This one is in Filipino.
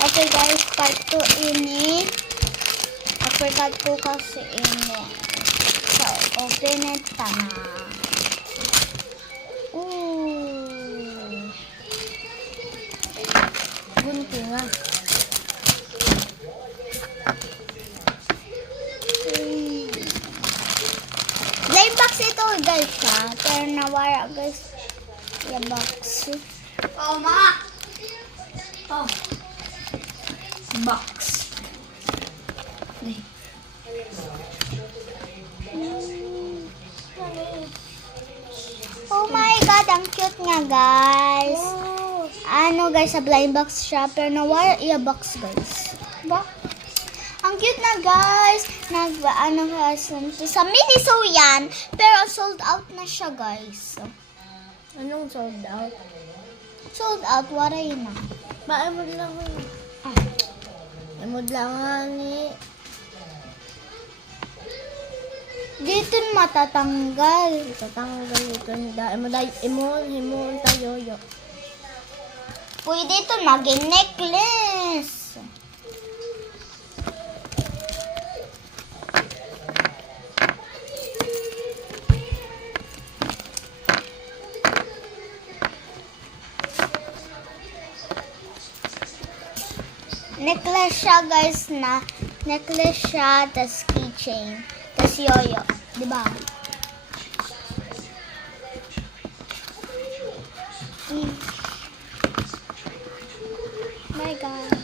Okay guys, part 2 ini. Uppercut ko kasi ini. So, open it na. Ooh. Gunting nga. Blind box ito guys ha. Pero nawara guys. Yung box. Oh, ma! Oh. Box. Oh my god, ang cute nga guys. Ano guys, sa blind box siya. Pero nawala iya box guys. Ba? Ang cute na guys. Ano sa Miniso yan. Pero sold out na siya guys. Anong sold out? Sold out, waray na. Maamod lang ko. Amod lang nga ni. Dito matatanggal. Tatanggal ito. Imon tayo yo. Pwede ito maging necklace. Necklace siya guys na. Necklace siya, tas keychain, tas yoyo. Diba? My God.